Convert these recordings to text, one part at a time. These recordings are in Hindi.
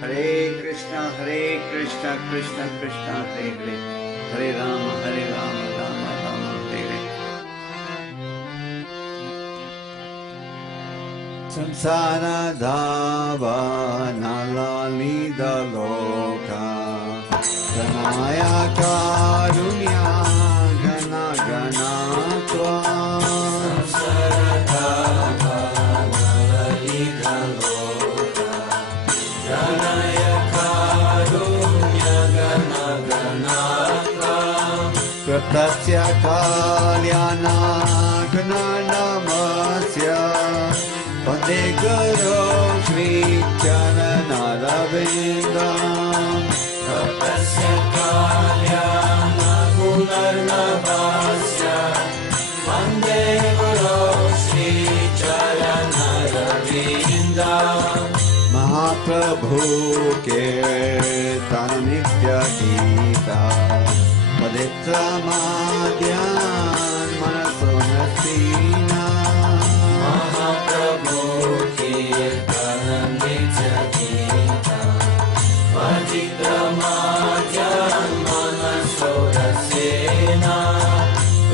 हरे कृष्णा कृष्ण कृष्ण हरे हरे, हरे Ram Ram Ram Hare Hare. Samsara dhava nalalida loka Pranaya karunya gana gana tva Samsara dhava nalalida loka Pranaya karunya gana gana tva Pratasya kalyana gana namasya Vande Guru Shri Charanarvindam Tapasya Kalyana Gunarnavasya Vande Guru Shri Charanarvindam Mahaprabhu Kirtan Nitya Gita Paditra Madhyan Manasonasina Mahaprabhu Kirtan Nitya Gita Paditra Madhyan Manasonasina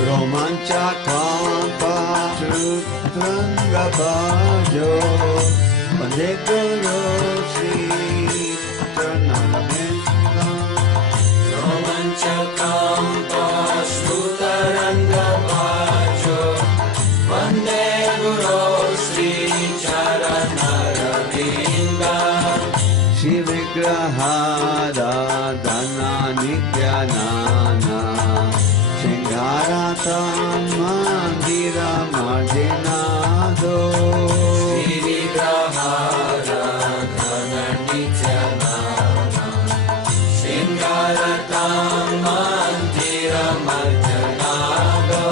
Romancha Kampa Trutranga Bhajo Vande Guru Shri Charanarvindam Romancha Kampa Trutranga Bhajo Vande Guru Shri Charanarvindam Shri Vigrahada Dana Nityanana Shingarata Mandira Marjinado Shri Vigrahada Dana Nityanana Shingarata Mandira Marjinado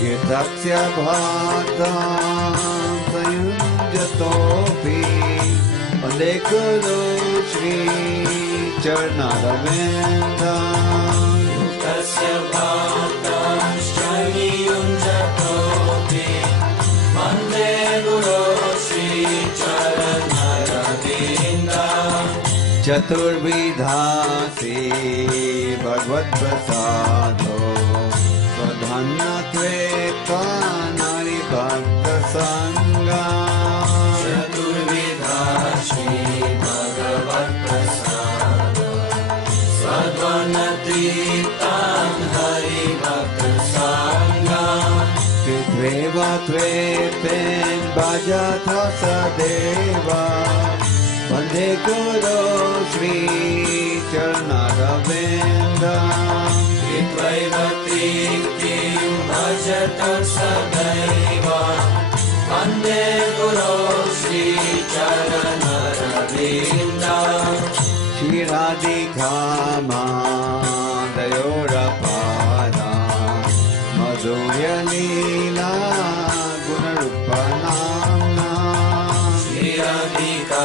Kirtaksya Bhaktam Sayunjatopi Vande Guru Shri Charanarvindam Kirtaksya Bhaktam Sayunjatopi Vande Guru Shri Charanarvindam Chaturvidha Se Bhagavad Prasado Swadhanya Tveta Nari Bhakta Sangha Chaturvidha Shri Bhagavad Prasada Swadhanya Tveta Nari Bhakta Sangha Kitveva Tvepen Bhajatha Sadeva Vande Guru Shri Charanarvindam Kitveva Tvepen Bhajatha Sadeva Vande Guru Shri Charanarvindam Shri Radhika Madhayorapada Madhurya Leela Gunarupa Namna Shri Radhika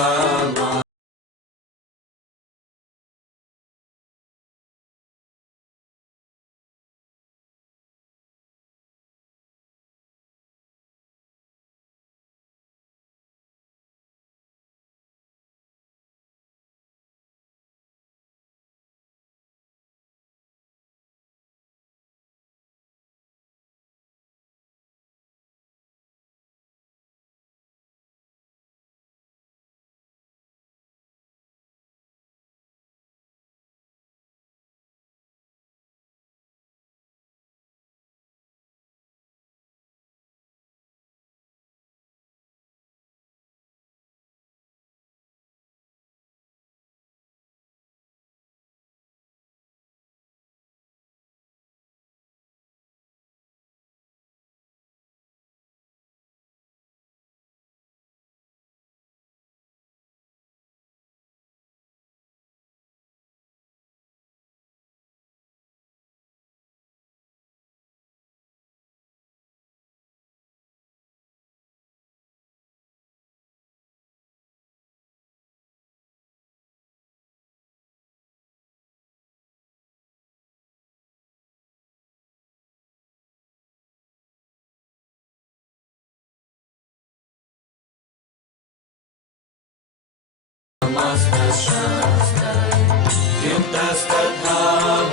युक्तस्तथा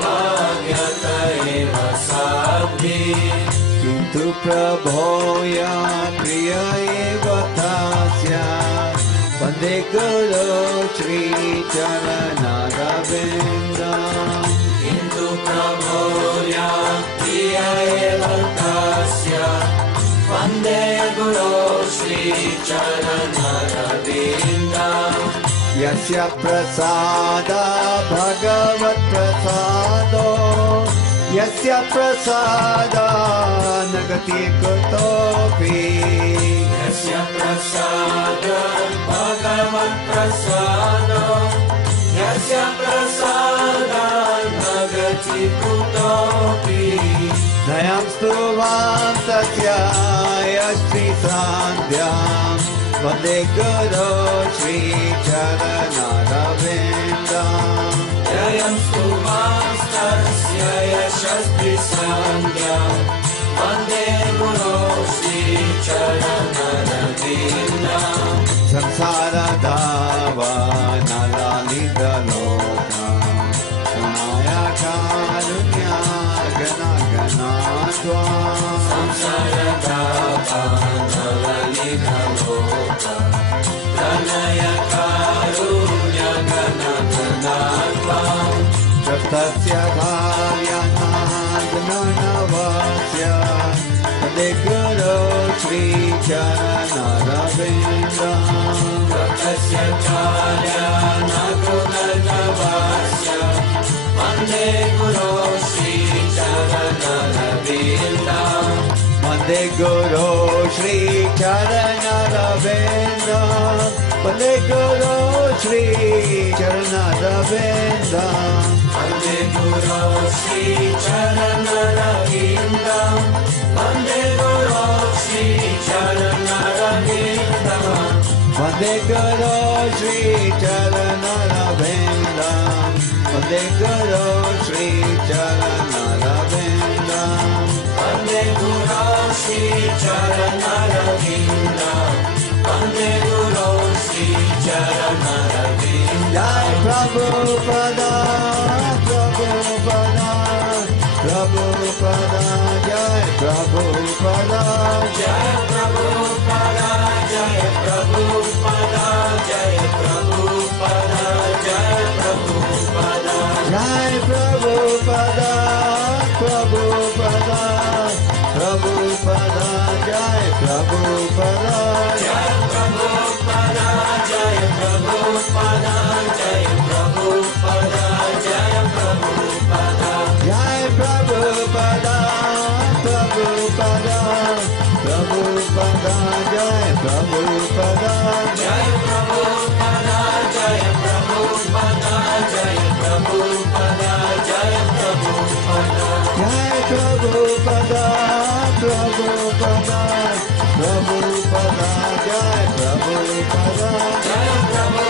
भाग्यत एव साध्वी किन्तु प्रभोया प्रिय एव तस्य वन्दे गुरो श्रीचरणरविन्दम् किन्तु प्रभोया प्रिय एव तस्य वन्दे गुरो श्रीचरणरविन्दम् यस्य प्रसाद भगवत्प्रसादो यस्य प्रसाद न गति कुतोऽपि यस्य प्रसाद भगवत्प्रसादो यस्य प्रसाद न गति कुतोऽपि नयं स्तुवां तस्य यश्रीसान्ध्याम् वन्दे गुरो श्रीचरणरविन्दम् जयं स्तुवांस्तस्य यशस्त्रिसान्ध्याम् वन्दे गुरो श्रीचरणरविन्दम् संसारधावनललितलोकम् पुनाय कारुण्या गणगणात्वाम् संसारधावनललितलोकम् प्रणय कारुण्यगणगणात्वाम् तस्य भाव्यनादनवस्य वन्दे गुरो श्रीचरणरविन्दम् तस्य कार्यानगुणनवस्य वन्दे गुरो श्रीचरणरविन्दम् वन्दे गुरो श्रीचरणरविन्दम् वन्दे गुरो श्रीचरणरविन्दम् वन्दे गुरो श्रीचरणरविन्दम् वन्दे गुरो श्रीचरणरविन्दम् वन्दे गुरो श्रीचरणरविन्दम् वन्दे गुरो श्रीचरणरविन्दम् वन्दे गुरो श्रीचरणरविन्दम् वन्दे गुरो श्रीचरणरविन्दम् जय प्रभुपदा प्रभुपदा प्रभुपदा जय प्रभुपदा जय प्रभुपदा जय प्रभुपदा जय प्रभुपदा जय प्रभुपदा जय प्रभुपदा प्रभुपदा प्रभुपदा जय प्रभुपदा जय प्रभुपदा जय प्रभुपदा जय प्रभुपदा जय प्रभुपदा जय प्रभुपदा प्रभुपदा प्रभुपदा जय प्रभुपदा जय प्रभुपदा जय प्रभुपदा जय प्रभुपदा जय प्रभुपदा जय प्रभुपदा प्रभुपदा प्रभुपदा जय प्रभुपदा जय प्रभु